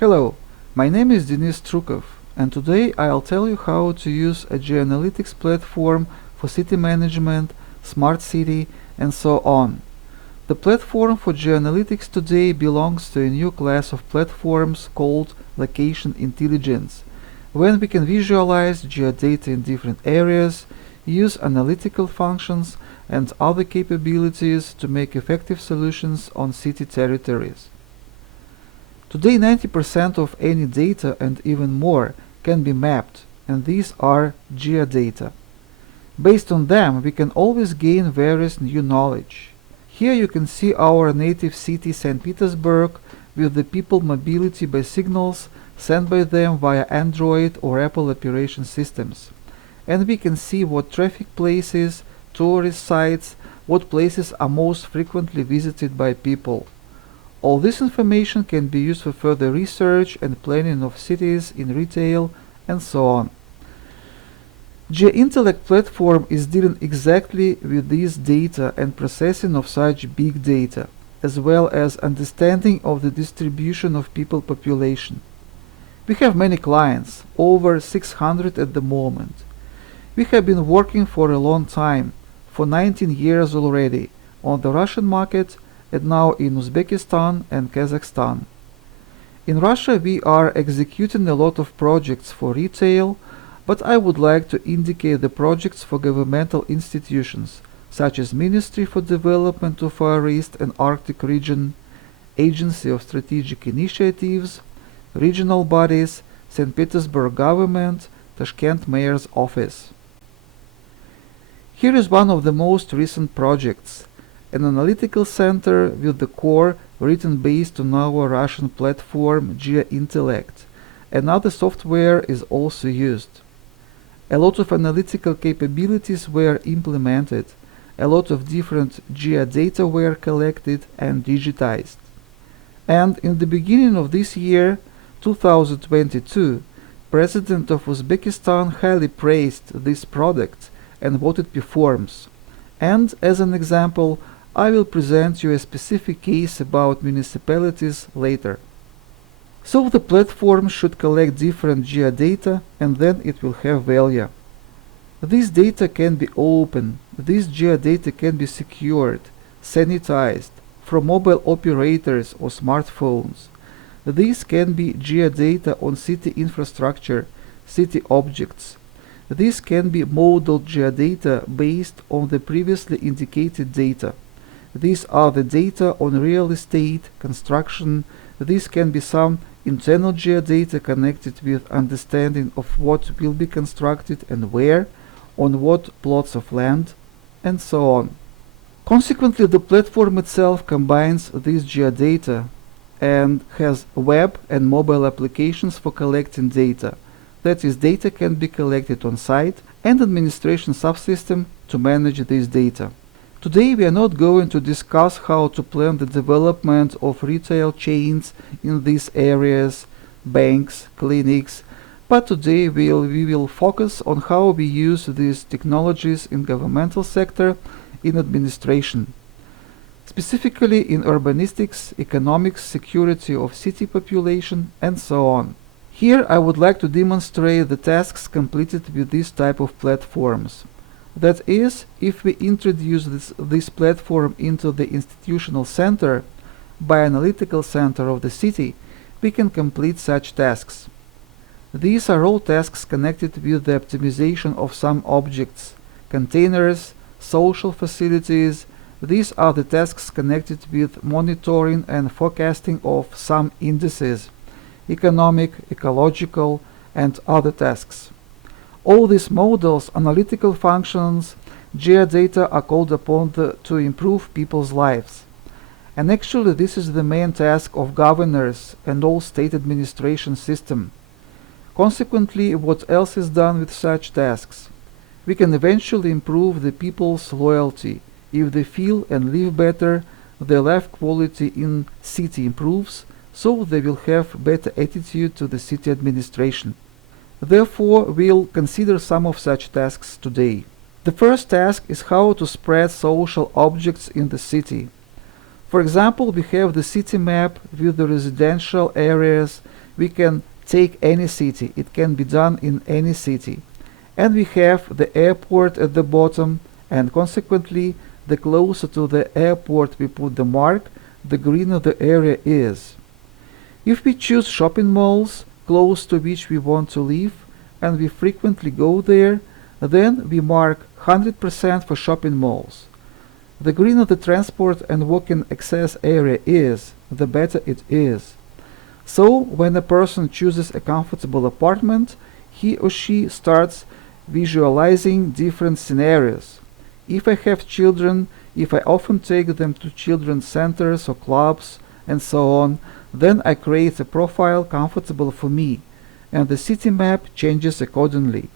Hello, my name is Denis Strukov, and today I'll tell you how to use a Geoanalytics platform for city management, smart city, and so on. The platform for Geoanalytics today belongs to a new class of platforms called Location Intelligence, when we can visualize geodata in different areas, use analytical functions and other capabilities to make effective solutions on city territories. Today 90% of any data and even more can be mapped, and these are geodata. Based on them, we can always gain various new knowledge. Here you can see our native city St. Petersburg with the people mobility by signals sent by them via Android or Apple operation systems. And we can see what traffic places, tourist sites, what places are most frequently visited by people. All this information can be used for further research and planning of cities in retail and so on. Geointellect platform is dealing exactly with these data and processing of such big data, as well as understanding of the distribution of people population. We have many clients, over 600 at the moment. We have been working for a long time, for 19 years already, on the Russian market and now in Uzbekistan and Kazakhstan. In Russia we are executing a lot of projects for retail, but I would like to indicate the projects for governmental institutions, such as Ministry for Development of Far East and Arctic Region, Agency of Strategic Initiatives, regional bodies, St. Petersburg Government, Tashkent Mayor's Office. Here is one of the most recent projects, an analytical center with the core written based on our Russian platform Geointellect. Another software is also used. A lot of analytical capabilities were implemented, a lot of different geodata were collected and digitized. And in the beginning of this year, 2022, President of Uzbekistan highly praised this product and what it performs. And as an example, I will present you a specific case about municipalities later. So the platform should collect different geodata and then it will have value. This data can be open, this geodata can be secured, sanitized, from mobile operators or smartphones. These can be geodata on city infrastructure, city objects. This can be modeled geodata based on the previously indicated data. These are the data on real estate, construction. This can be some internal geodata connected with understanding of what will be constructed and where, on what plots of land, and so on. Consequently, the platform itself combines these geodata and has web and mobile applications for collecting data. That is, data can be collected on site and administration subsystem to manage this data. Today we are not going to discuss how to plan the development of retail chains in these areas, banks, clinics, but today we will focus on how we use these technologies in governmental sector, in administration, specifically in urbanistics, economics, security of city population, and so on. Here I would like to demonstrate the tasks completed with this type of platforms. That is, if we introduce this platform into the institutional center, by Analytical Center of the city, we can complete such tasks. These are all tasks connected with the optimization of some objects, containers, social facilities. These are the tasks connected with monitoring and forecasting of some indices, economic, ecological, and other tasks. All these models, analytical functions, geodata are called upon to improve people's lives. And actually this is the main task of governors and all state administration system. Consequently, what else is done with such tasks? We can eventually improve the people's loyalty. If they feel and live better, their life quality in city improves, so they will have better attitude to the city administration. Therefore, we'll consider some of such tasks today. The first task is how to spread social objects in the city. For example, we have the city map with the residential areas, we can take any city. It can be done in any city. And we have the airport at the bottom, and consequently, the closer to the airport we put the mark, the greener the area is. If we choose shopping malls close to which we want to live, and we frequently go there, then we mark 100% for shopping malls. The greener the transport and walking access area is, the better it is. So, when a person chooses a comfortable apartment, he or she starts visualizing different scenarios. If I have children, if I often take them to children's centers or clubs and so on, then I create a profile comfortable for me, and the city map changes accordingly.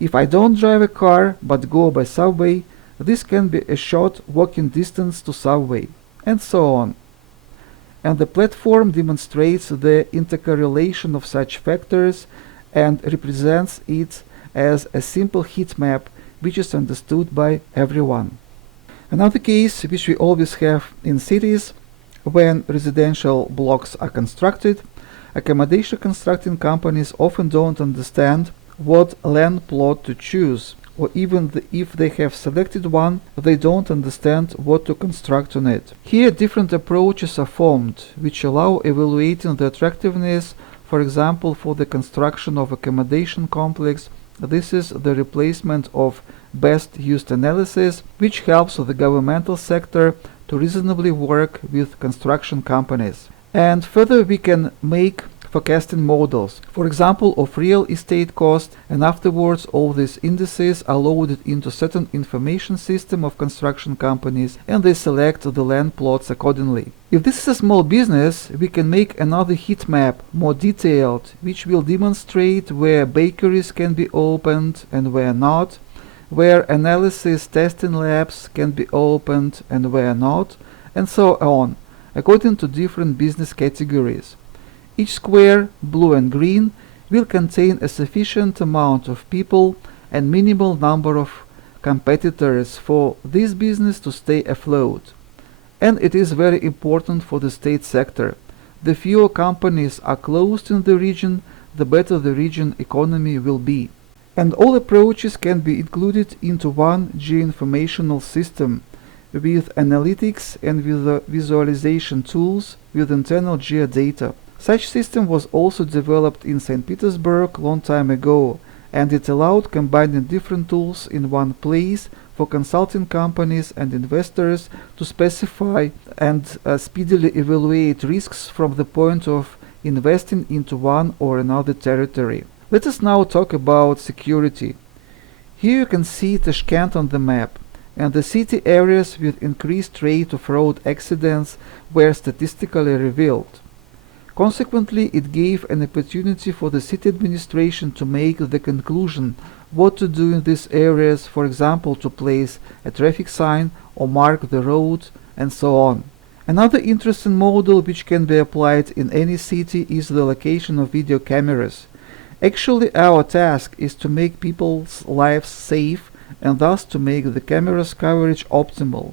If I don't drive a car but go by subway, this can be a short walking distance to subway, and so on. And the platform demonstrates the intercorrelation of such factors and represents it as a simple heat map which is understood by everyone. Another case which we always have in cities: when residential blocks are constructed, accommodation constructing companies often don't understand what land plot to choose, or even if they have selected one, they don't understand what to construct on it. Here different approaches are formed, which allow evaluating the attractiveness. For example, for the construction of accommodation complex, this is the replacement of best used analysis, which helps the governmental sector to reasonably work with construction companies. And further, we can make forecasting models, for example, of real estate cost, and afterwards all these indices are loaded into certain information system of construction companies, and they select the land plots accordingly. If this is a small business, we can make another heat map, more detailed, which will demonstrate where bakeries can be opened and where not, where analysis testing labs can be opened and where not, and so on, according to different business categories. Each square, blue and green, will contain a sufficient amount of people and minimal number of competitors for this business to stay afloat. And it is very important for the state sector. The fewer companies are closed in the region, the better the region economy will be. And all approaches can be included into one geoinformational system with analytics and with visualization tools with internal geodata. Such system was also developed in St. Petersburg long time ago, and it allowed combining different tools in one place for consulting companies and investors to specify and speedily evaluate risks from the point of investing into one or another territory. Let us now talk about security. Here you can see Tashkent on the map, and the city areas with increased rate of road accidents were statistically revealed. Consequently, it gave an opportunity for the city administration to make the conclusion what to do in these areas, for example, to place a traffic sign or mark the road, and so on. Another interesting model which can be applied in any city is the location of video cameras. Actually, our task is to make people's lives safe and thus to make the camera's coverage optimal,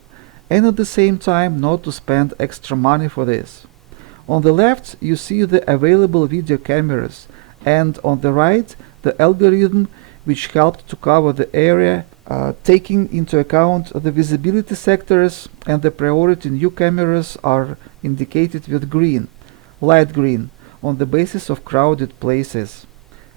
and at the same time not to spend extra money for this. On the left you see the available video cameras, and on the right the algorithm which helped to cover the area, taking into account the visibility sectors, and the priority new cameras are indicated with green, light green, on the basis of crowded places.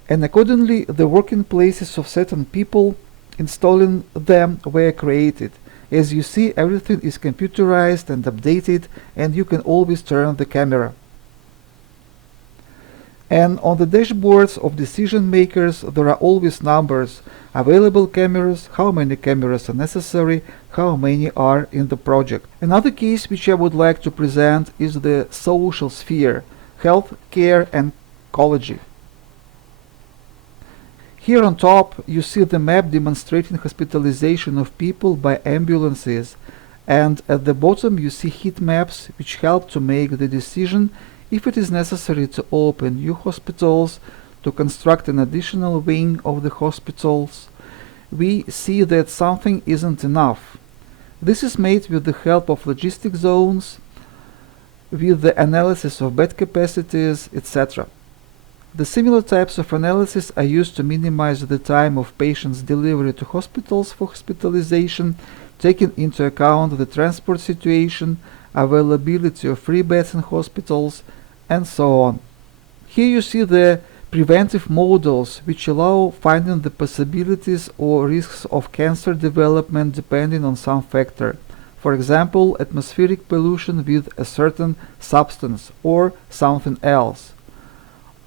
And accordingly the working places of certain people installing them were created. As you see, everything is computerized and updated, and you can always turn the camera. And on the dashboards of decision makers there are always numbers, available cameras, how many cameras are necessary, how many are in the project. Another case which I would like to present is the social sphere, health, care and ecology. Here on top you see the map demonstrating hospitalization of people by ambulances, and at the bottom you see heat maps which help to make the decision if it is necessary to open new hospitals, to construct an additional wing of the hospitals. We see that something isn't enough. This is made with the help of logistic zones, with the analysis of bed capacities, etc. The similar types of analysis are used to minimize the time of patients' delivery to hospitals for hospitalization, taking into account the transport situation, availability of free beds in hospitals, and so on. Here you see the preventive models, which allow finding the possibilities or risks of cancer development depending on some factor. For example, atmospheric pollution with a certain substance or something else.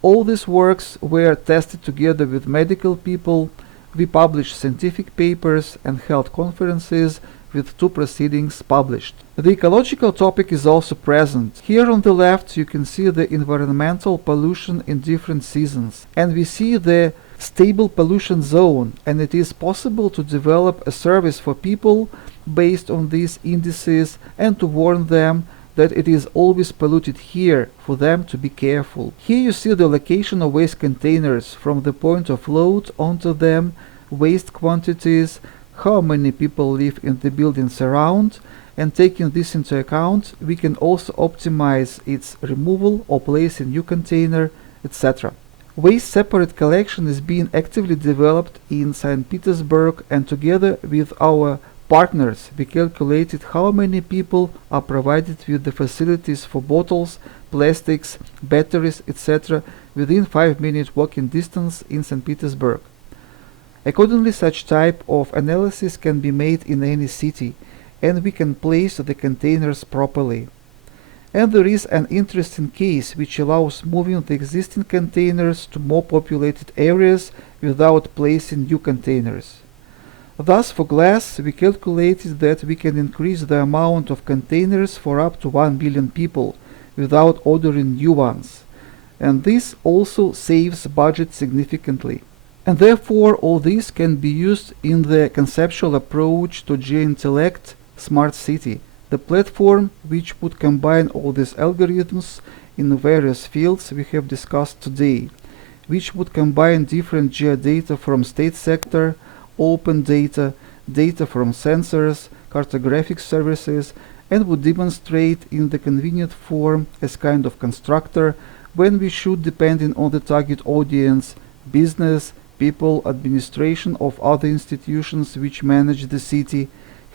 All these works were tested together with medical people. We published scientific papers and held conferences with 2 proceedings published. The ecological topic is also present. Here on the left you can see the environmental pollution in different seasons, and we see the stable pollution zone, and it is possible to develop a service for people based on these indices and to warn them that it is always polluted here, for them to be careful. Here you see the location of waste containers from the point of load onto them, waste quantities, how many people live in the buildings around, and taking this into account, we can also optimize its removal or place in new container, etc. Waste separate collection is being actively developed in St. Petersburg, and together with our partners we calculated how many people are provided with the facilities for bottles, plastics, batteries, etc. within 5-minute walking distance in St. Petersburg. Accordingly, such type of analysis can be made in any city, and we can place the containers properly. And there is an interesting case which allows moving the existing containers to more populated areas without placing new containers. Thus, for glass, we calculated that we can increase the amount of containers for up to 1 billion people without ordering new ones, and this also saves budget significantly. And therefore, all this can be used in the conceptual approach to Geointellect Smart City, the platform which would combine all these algorithms in various fields we have discussed today, which would combine different geodata from state sector, open data, data from sensors, cartographic services, and would demonstrate in the convenient form as kind of constructor when we should, depending on the target audience, business, people, administration of other institutions which manage the city,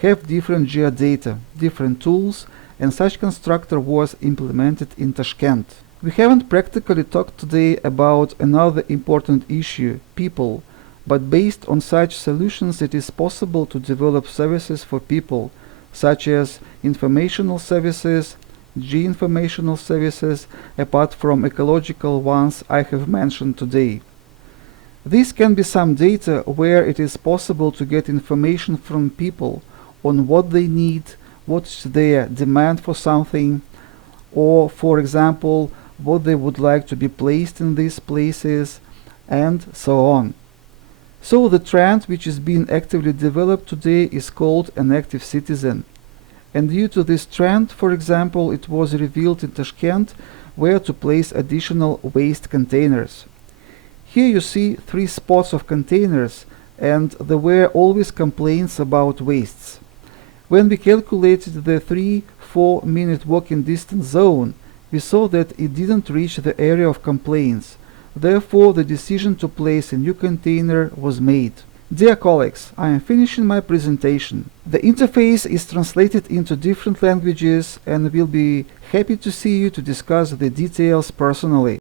have different geodata, different tools, and such constructor was implemented in Tashkent. We haven't practically talked today about another important issue, people, but based on such solutions it is possible to develop services for people, such as informational services, geoinformational services, apart from ecological ones I have mentioned today. This can be some data where it is possible to get information from people on what they need, what is their demand for something, or, for example, what they would like to be placed in these places, and so on. So the trend which is being actively developed today is called an active citizen. And due to this trend, for example, it was revealed in Tashkent where to place additional waste containers. Here you see 3 spots of containers, and there were always complaints about wastes. When we calculated the 3-4 minute walking distance zone, we saw that it didn't reach the area of complaints. Therefore, the decision to place a new container was made. Dear colleagues, I am finishing my presentation. The interface is translated into different languages, and will be happy to see you to discuss the details personally.